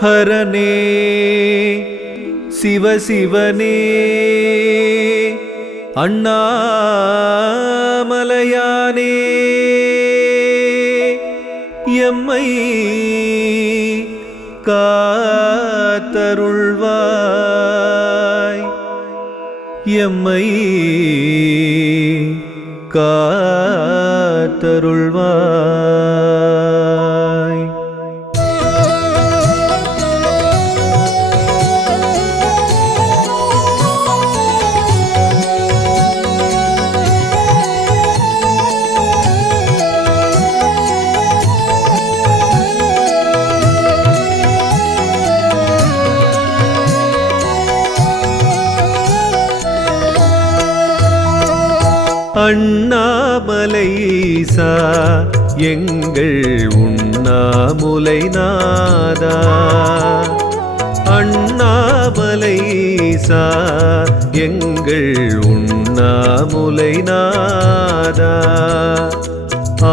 ஹரனே சிவசிவனே அண்ணாமலையானே எம்மை காத்தருள்வாய் எம்மை காத்தருள்வாய். அண்ணாமலை ஈசா எங்கள் உண்ணாமுலை நாதா, அண்ணாமலை ஈசா எங்கள் உண்ணாமுலை நாதா,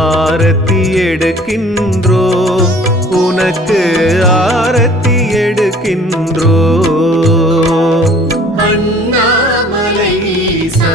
ஆரத்தி எடுக்கின்றோ உனக்கு ஆரத்தி எடுக்கின்றோ. அண்ணாமலை ஈசா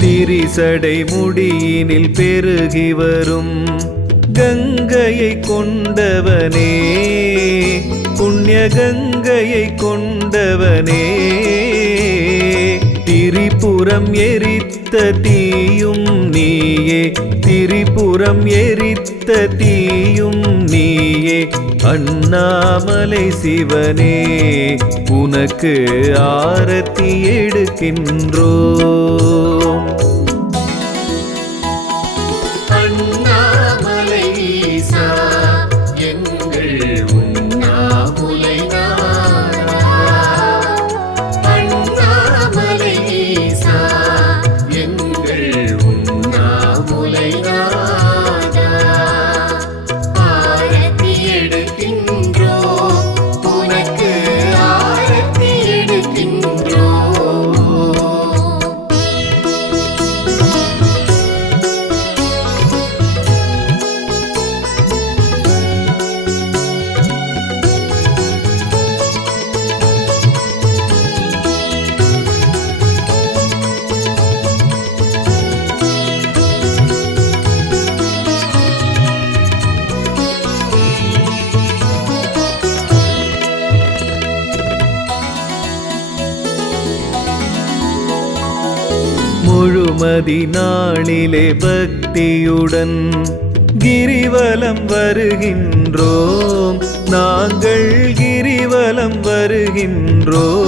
திரிசடை முடியினில் பெருகி வரும் கங்கையை கொண்டவனே, புண்ணிய கங்கையை கொண்டவனே, திரிபுரம் எரித்த தீயும் நீயே, திரிபுரம் எரித்த தீயும் நீயே, அண்ணாமலை சிவனே உனக்கு ஆரத்தி எடுக்கின்றோம். அண்ணாமலை ஈசா எங்கள் உண்ணாமுலை நாதா, அண்ணாமலை ஈசா எங்கள் உண்ணாமுலை நாதா, ஆரத்தி எடுக்கின்றோ உனக்கு ஆரத்தி எடுக்கின்றோ. முழுமதி நாளிலே பக்தியுடன் கிரிவலம் வருகின்றோம், நாங்கள் கிரிவலம் வருகின்றோம்.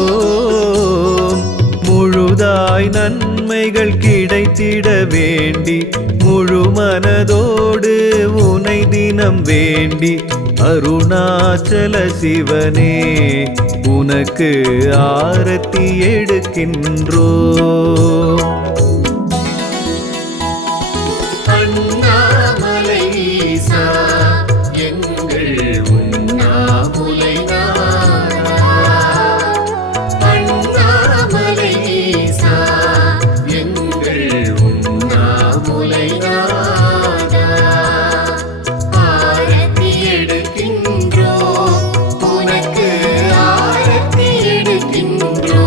முழுதாய் நன்மைகள் கிடைத்திட வேண்டி முழு மனதோடு உனை தினம் வேண்டி, அருணாச்சல சிவனே உனக்கு ஆரத்தி எடுக்கின்றோம். அண்ணாமலை ஈசா எங்கள் உண்ணாமுலை நாதா, அண்ணாமலை ஈசா எங்கள் உண்ணாமுலை நாதா, ஆரத்தி எடுக்கின்றோ உனக்கு ஆரத்தி எடுக்கின்றோ.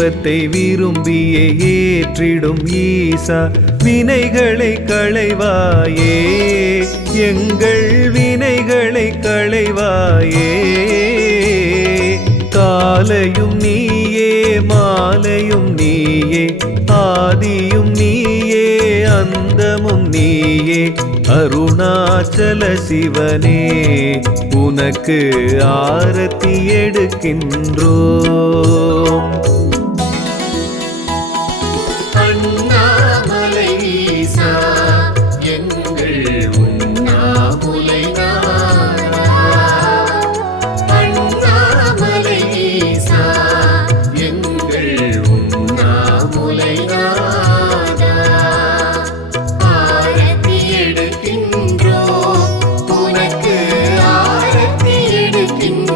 தெய்வத்தை விரும்பியே ஏற்றிடும் ஈசா வினைகளை களைவாயே எங்கள் வினைகளை களைவாயே காலையும் நீயே மாலையும் நீயே ஆதியும் நீயே அந்தமும் நீயே அருணாச்சல சிவனே உனக்கு ஆரத்தி எடுக்கின்றோம். அண்ணாமலை ஈசா எங்கள் உண்ணாமுலை நாதா. அண்ணாமலை ஈசா எங்கள் உண்ணாமுலை நாதா. ஆரத்தி எடுக்கின்றோம் உனக்கு ஆரத்தி எடுக்கின்றோம்.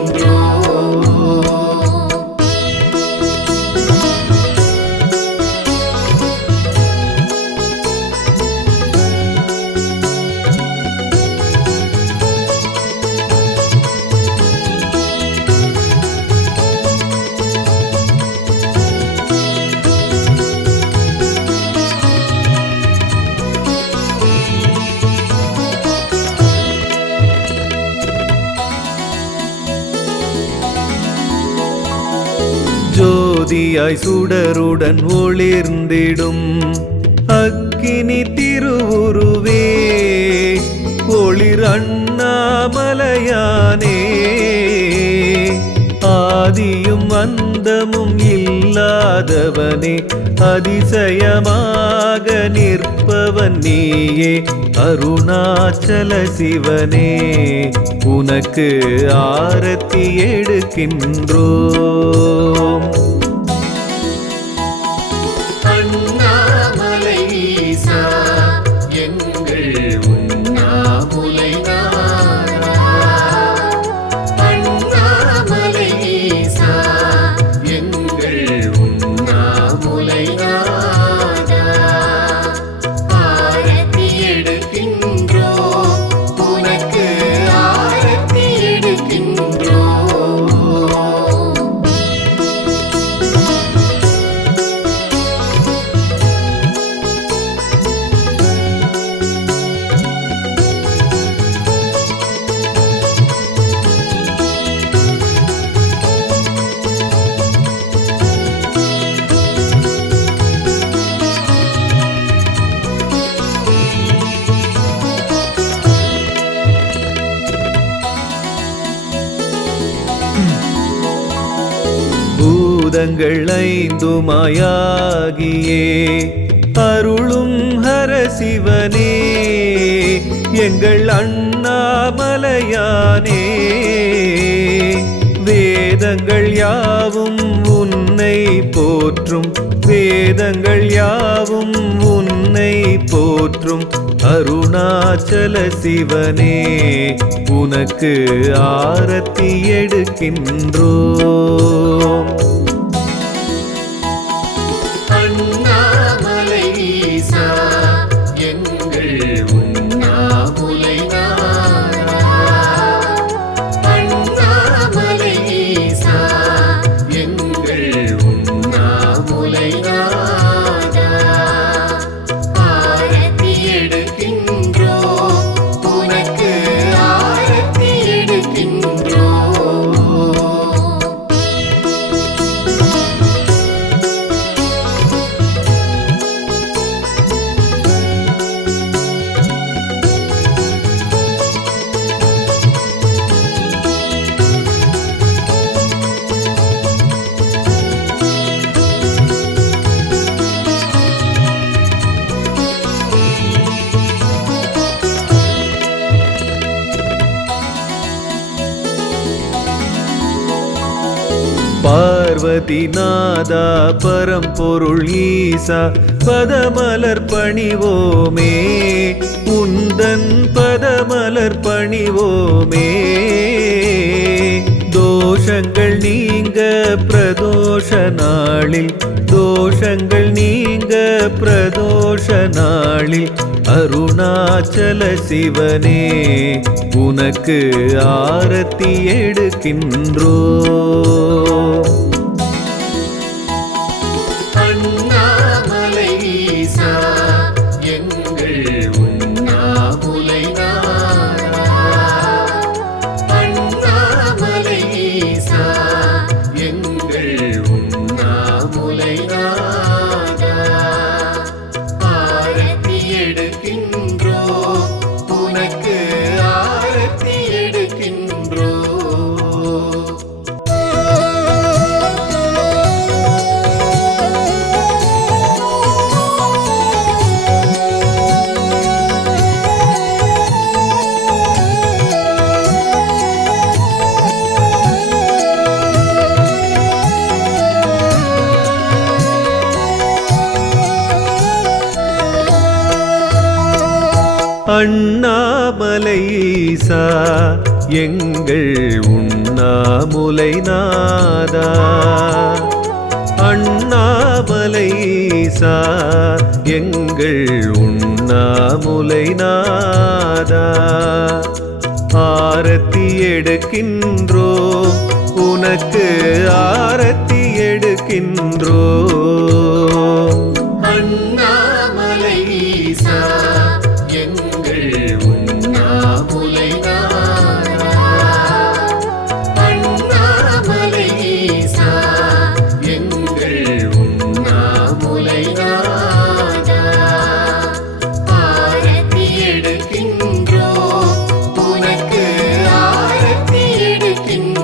ஜோதியாய் சுடருடன் ஒளிர்ந்திடும் அக்கினி திருவுருவே ஒளிர் அண்ணாமலையானே ஆதியும் அந்தமும் இல்லாதவனே அதிசயமாக நிற்பவன் நீயே அருணாச்சல சிவனே உனக்கு ஆரத்தி எடுக்கின்றோம். அண்ணாமலை ஈசா எங்கள் உண்ணாமுலை நாதா. அண்ணாமலை ஈசா எங்கள் உண்ணாமுலை நாதா. ஆரத்தி எடுக்கின்றோம் உனக்கு ஆரத்தி எடுக்கின்றோம். பூதங்கள் ஐந்துமாயாகியே அருளும் ஹர சிவனே எங்கள் அண்ணாமலையானே வேதங்கள் யாவும் உன்னை போற்றும் வேதங்கள் யாவும் உன்னை போற்றும் அருணாச்சல சிவனே உனக்கு ஆரத்தி எடுக்கின்றோம். அண்ணாமலை ஈசா எங்கள் உண்ணாமுலை நாதா. அண்ணாமலை ஈசா எங்கள் உண்ணாமுலை நாதா. ஆரத்தி எடுக்கின்றோம் உனக்கு ஆரத்தி எடுக்கின்றோம். பார்வதி நாதா பரம்பொருள் ஈசா பதமலர் பணிவோமே உந்தன் பதமலர் பணிவோமே தோஷங்கள் நீங்க பிரதோஷ நாளில் தோஷங்கள் நீங்க பிரதோஷ நாளில் அருணாச்சல சிவனே உனக்கு ஆரத்தி எடுக்கின்றோம். அண்ணாமலை ஈசா எங்கள் உண்ணாமுலை நாதா அண்ணாமலை ஈசா எங்கள் உண்ணாமுலை நாதா ஆரத்தி எடுக்கின்றோம் உனக்கு ஆரத்தி எடுக்கின்றோம் அண்ணாமலை ஈசா எங்கள் உண்ணாமுலை நாதா அண்ணாமலை ஈசா எங்கள் உண்ணாமுலை நாதா ஆரத்தி எடுக்கின்றோம் உனக்கு ஆரத்தி எடுக்கின்றோம்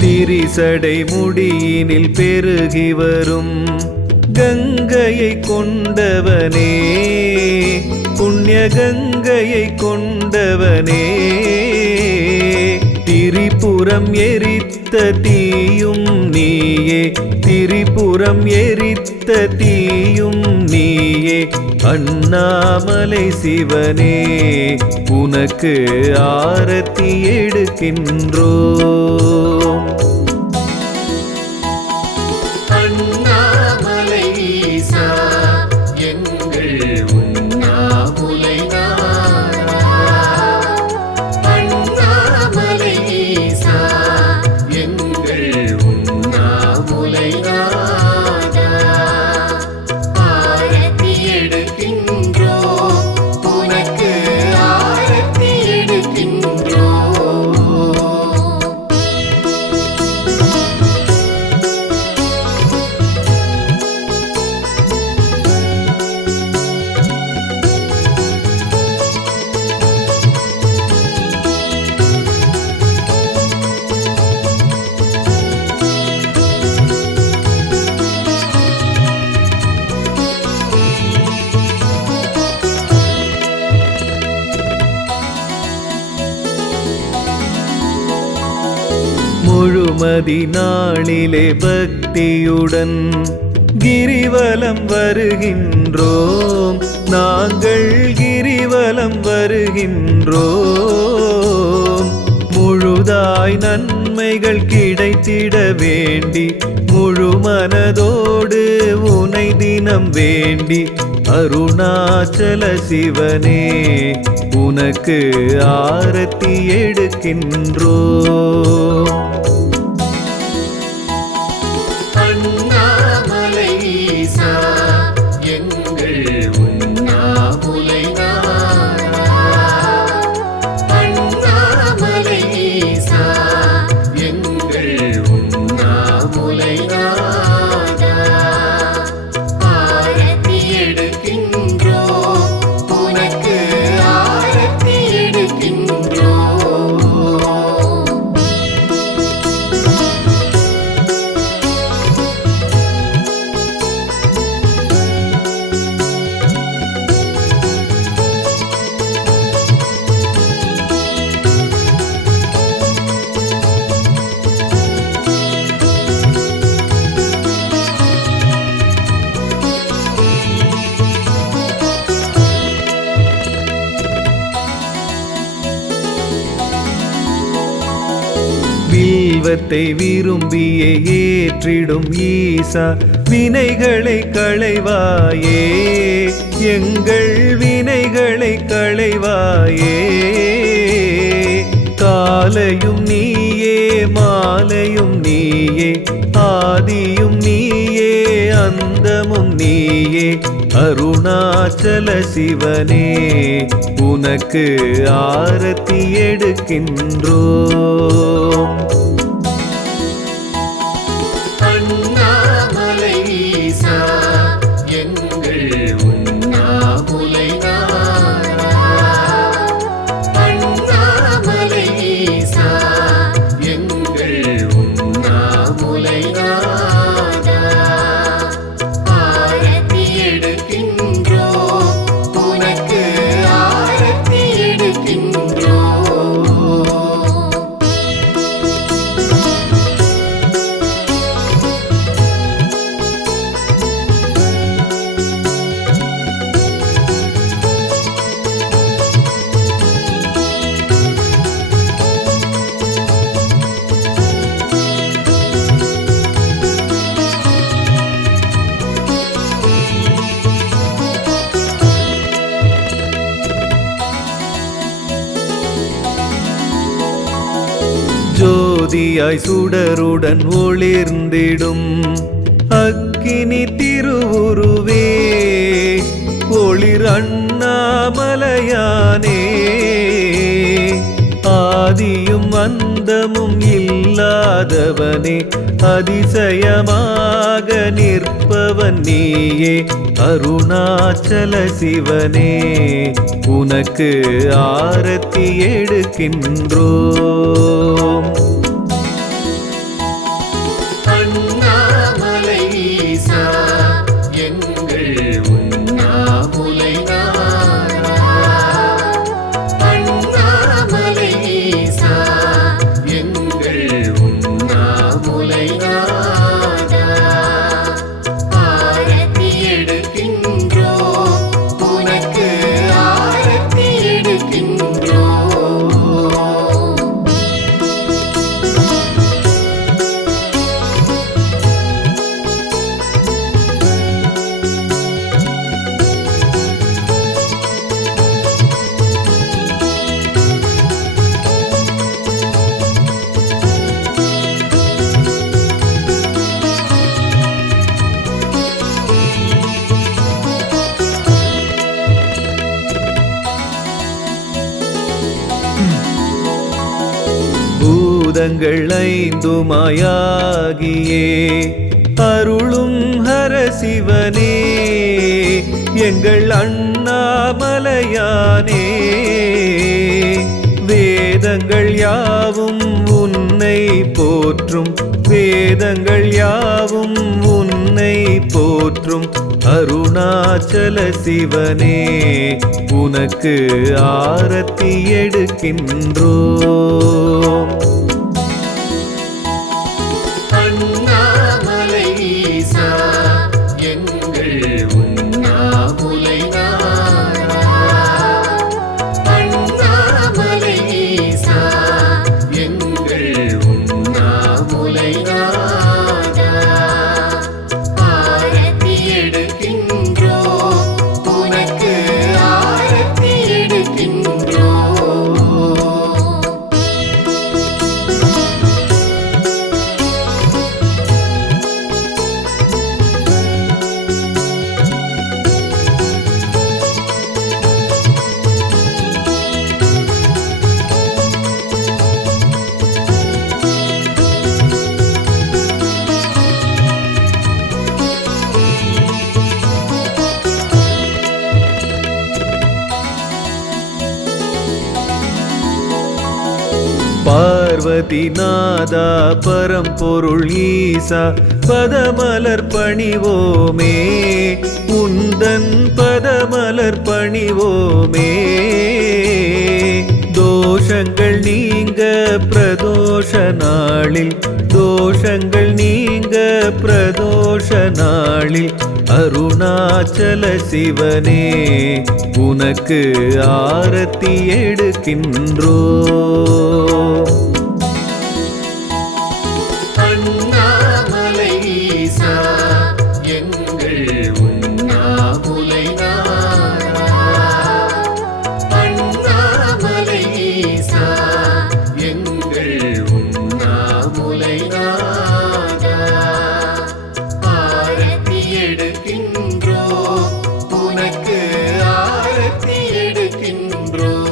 திரிசடை முடியினில் பெருகி வரும் கங்கையை கொண்டவனே புண்ணிய கங்கையை கொண்டவனே திரிபுரம் எரித்த தீயும் நீயே திரிபுரம் எரித்த தீயும் நீயே அண்ணாமலை சிவனே உனக்கு ஆரத்தி எடுக்கின்றோம் அண்ணாமலை ஈசா எங்கள் உண்ணாமுலை நாதா அண்ணாமலை ஈசா எங்கள் உண்ணாமுலை நாதா ஆரத்தி எடுக்கின்றோம் உனக்கு ஆரத்தி எடுக்கின்றோம் முழுமதி நாளிலே பக்தியுடன் கிரிவலம் வருகின்றோம் நாங்கள் கிரிவலம் வருகின்றோம் முழுதாய் நன்மைகள் கிடைத்திட வேண்டி முழு மனதோடு உனை தினம் வேண்டி அருணாச்சல சிவனே உனக்கு ஆரத்தி எடுக்கின்றோம் அண்ணாமலை ஈசா எங்கள் உண்ணாமுலை நாதா அண்ணாமலை ஈசா எங்கள் உண்ணாமுலை நாதா ஆரத்தி எடுக்கின்றோம் உனக்கு ஆரத்தி எடுக்கின்றோம் வில்வத்தை விரும்பியே ஏற்றிடும் ஈசா வினைகளை களைவாயே எங்கள் வினைகளை களைவாயே காலையும் நீயே மாலையும் நீயே ஆதியும் நீயே அந்தமும் நீயே அருணாச்சல சிவனே உனக்கு ஆரத்தி எடுக்கின்றோம் அண்ணாமலை ஈசா எங்கள் உண்ணாமுலை ஜோதியாய் சுடருடன் ஒளிர்ந்திடும் அக்கினி திருவுருவே ஒளிர் அண்ணாமலையானே ஆதியும் அந்தமும் இல்லாதவனே அதிசயமாக நிற்பவன் நீயே அருணாச்சல சிவனே உனக்கு ஆரத்தி எடுக்கின்றோம். அண்ணாமலை ஈசா எங்கள் உண்ணாமுலை நாதா. அண்ணாமலை ஈசா எங்கள் உண்ணாமுலை நாதா. ஆரத்தி எடுக்கின்றோம் உனக்கு ஆரத்தி எடுக்கின்றோம். பூதங்கள் ஐந்துமாயாகியே அருளும் ஹர சிவனே எங்கள் அண்ணாமலையானே வேதங்கள் யாவும் உன்னை போற்றும் வேதங்கள் யாவும் உன்னை போற்றும் அருணாச்சல சிவனே உனக்கு ஆரத்தி எடுக்கின்றோம். அண்ணாமலை ஈசா எங்கள் உண்ணாமுலை நாதா. அண்ணாமலை ஈசா எங்கள் உண்ணாமுலை நாதா. ஆரத்தி எடுக்கின்றோம் உனக்கு ஆரத்தி எடுக்கின்றோம். பார்வதி நாதா பரம்பொருள் ஈசா பதமலர் பணிவோமே உந்தன் பதமலர் பணிவோமே தோஷங்கள் நீங்க பிரதோஷ நாளில் தோஷங்கள் நீங்க பிரதோஷ நாளில் அருணாச்சல சிவனே உனக்கு ஆரத்தி எடுக்கின்றோம். அண்ணாமலை ஈசா எங்கள் உண்ணாமுலை நாதா. அண்ணாமலை ஈசா எங்கள் உண்ணாமுலை நாதா. ஆரத்தி எடுக்கின்றோம் உனக்கு ஆரத்தி எடுக்கின்றோம்.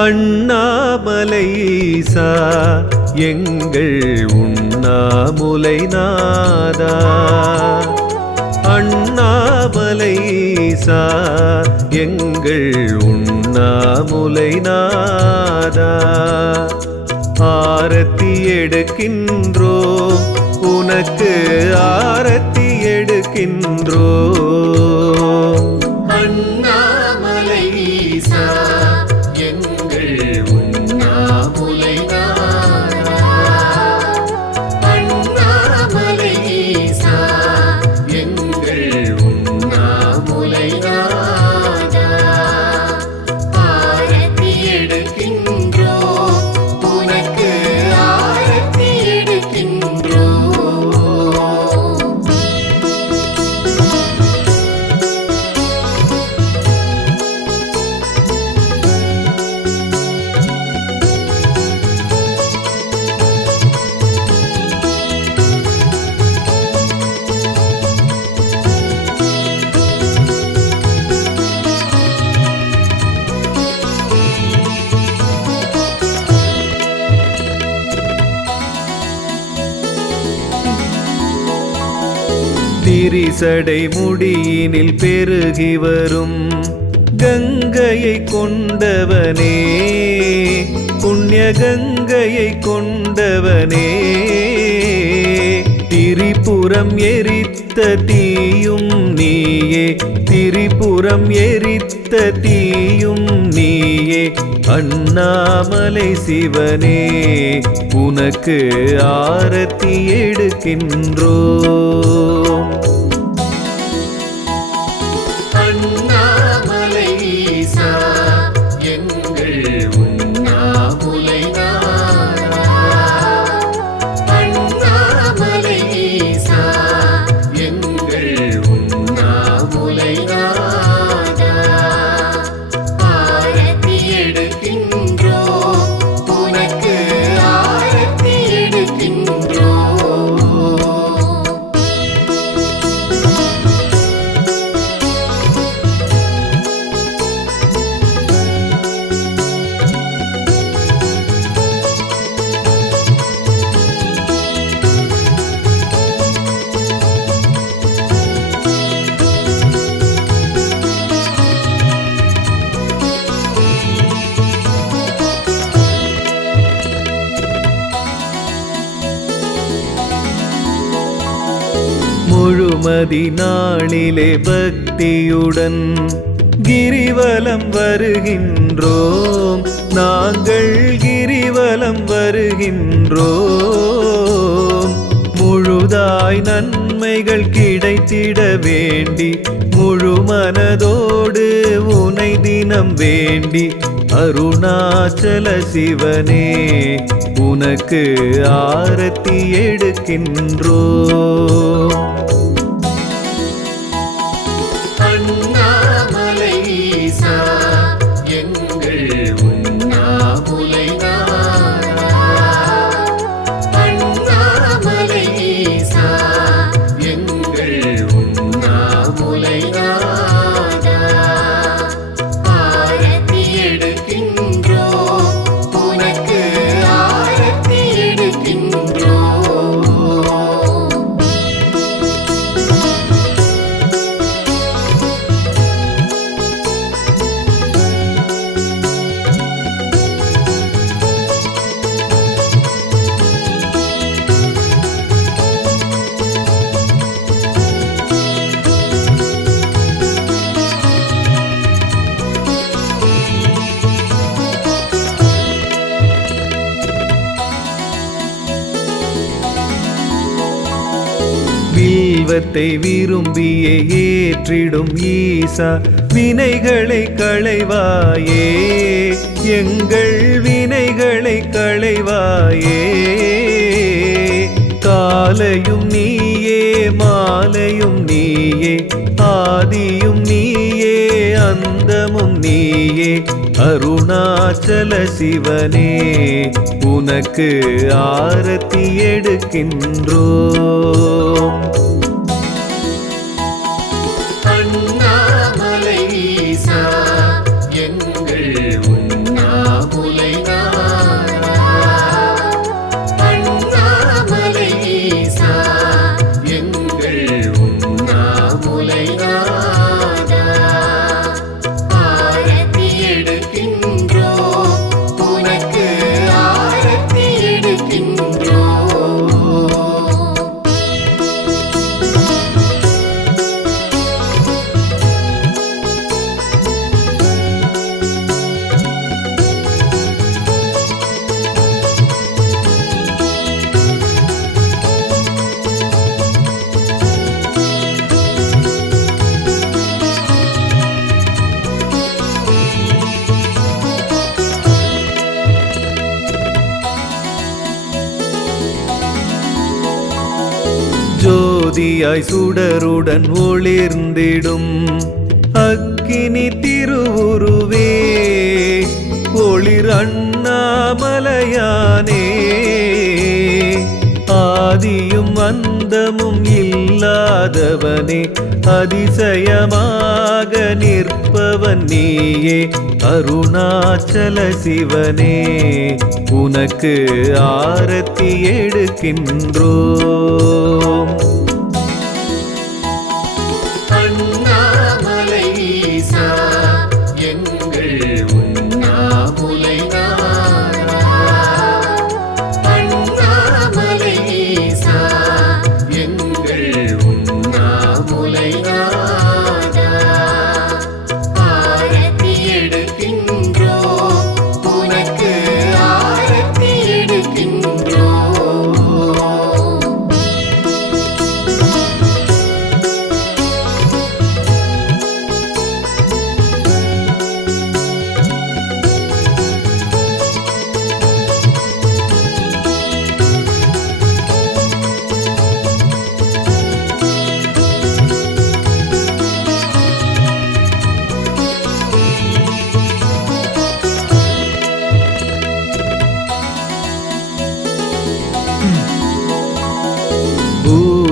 அண்ணாமலை ஈசா எங்கள் உண்ணாமுலை நாதா. அண்ணாமலை ஈசா எங்கள் உண்ணாமுலை நாதா. ஆரத்தி எடுக்கின்றோம் உனக்கு ஆரத்தி எடுக்கின்றோம். அண்ணாமலை ஈசா எங்கள் உண்ணாமுலை நாதா. அண்ணாமலை ஈசா எங்கள் விரிசடை முடியினில் பெருகி வரும் கங்கையை கொண்டவனே, புண்ணிய கங்கையை கொண்டவனே, திரிபுரம் எரித்த தீயும் நீயே, திரிபுரம் எரித்த தீயும் நீயே, அண்ணாமலை சிவனே உனக்கு ஆரத்தி எடுக்கின்றோம். அண்ணாமலை ஈசா எங்கள் உண்ணாமுலை நாதா, அண்ணாமலை ஈசா எங்கள் உண்ணாமுலை நாதா, ஆரத்தி எடுக்கின்றோம் உனக்கு ஆரத்தி எடுக்கின்றோம். முழுமதி நாளிலே பக்தியுடன் கிரிவலம் வருகின்றோம், நாங்கள் கிரிவலம் வருகின்றோம். முழுதாய் நன்மைகள் கிடைத்திட வேண்டி முழு மனதோடு உனை தினம் வேண்டி அருணாச்சல சிவனே உனக்கு ஆரத்தி எடுக்கின்றோம். அண்ணாமலை ஈசா எங்கள் உண்ணாமுலை நாதா, அண்ணாமலை ஈசா எங்கள் உண்ணாமுலை நாதா, ஆரத்தி எடுக்கின்றோம் உனக்கு ஆரத்தி எடுக்கின்றோம். வில்வத்தை விரும்பியே ஏற்றிடும் ஈசா வினைகளை களைவாயே, எங்கள் வினைகளை களைவாயே. காலையும் நீயே மாலையும் நீயே, ஆதியும் நீயே அந்தமும் நீயே, அருணாச்சல சிவனே உனக்கு ஆரத்தி எடுக்கின்றோம். அண்ணாமலை ஈசா எங்கள் உண்ணாமுலை நாதா, அண்ணாமலை ஈசா எங்கள் உண்ணாமுலை நாதா, ஆரத்தி எடுக்கின்றோம் உனக்கு ஆரத்தி எடுக்கின்றோம். ஜோதியாய் சுடருடன் ஒளிர்ந்திடும் அக்கினி திருவுருவே, ஒளிர் அண்ணாமலையானே, ஆதியும் அந்தமும் இல்லாதவனே, அதிசயமாக நிற்பவன் நீயே, அருணாச்சல சிவனே உனக்கு ஆரத்தி எடுக்கின்றோம்.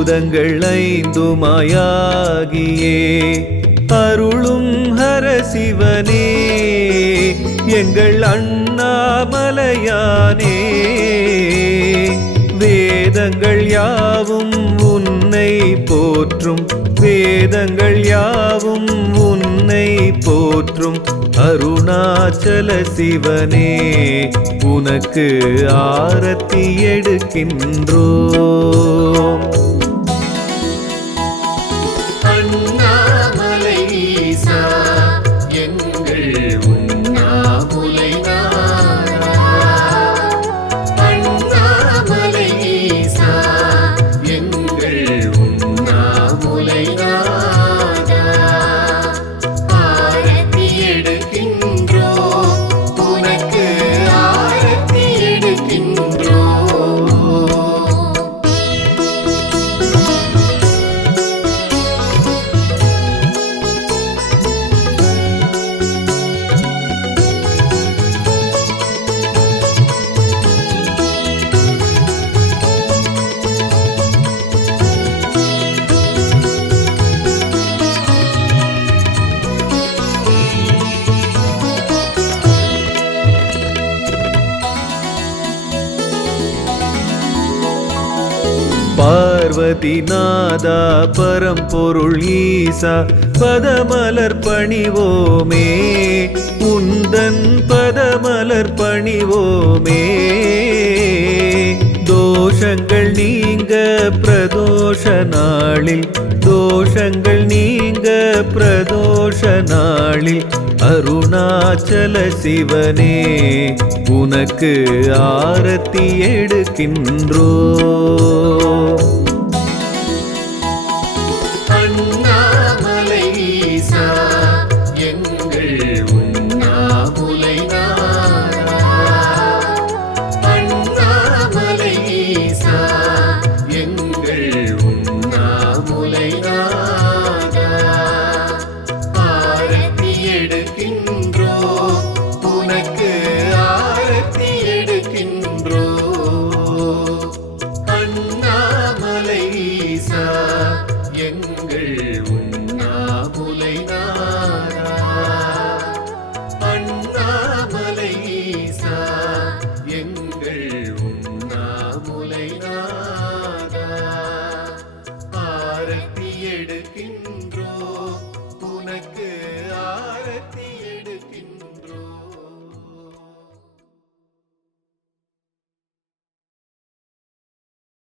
பூதங்கள் ஐந்துமாயாகியே அருளும் ஹர சிவனே எங்கள் அண்ணாமலையானே வேதங்கள் யாவும் உன்னை போற்றும் வேதங்கள் யாவும் உன்னை போற்றும் அருணாச்சல சிவனே உனக்கு ஆரத்தி எடுக்கின்றோம். அண்ணாமலை ஈசா எங்கள் உண்ணாமுலை நாதா. அண்ணாமலை ஈசா எங்கள் உண்ணாமுலை நாதா. ஆரத்தி எடுக்கின்றோம் உனக்கு ஆரத்தி எடுக்கின்றோம். பார்வதி நாதா பரம்பொருள் ஈசா பதமலர் பணிவோமே உந்தன் பதமலர் பணிவோமே தோஷங்கள் நீங்க பிரதோஷ நாளில் தோஷங்கள் நீங்க பிரதோஷ நாளில் அருணாச்சல சிவனே உனக்கு ஆரத்தி எடுக்கின்றோம். அண்ணாமலை ஈசா எங்கள் உண்ணாமுலை நாதா. அண்ணாமலை ஈசா எங்கள் உண்ணாமுலை நாதா. ஆரத்தி எடுக்கின்றோம் உனக்கு ஆரத்தி எடுக்கின்றோம். அண்ணாமலை ஈசா எங்கள் உண்ணாமுலை நாதா. அண்ணாமலை ஈசா எங்கள் உண்ணாமுலை நாதா. ஆரத்தி எடுக்கின்றோம்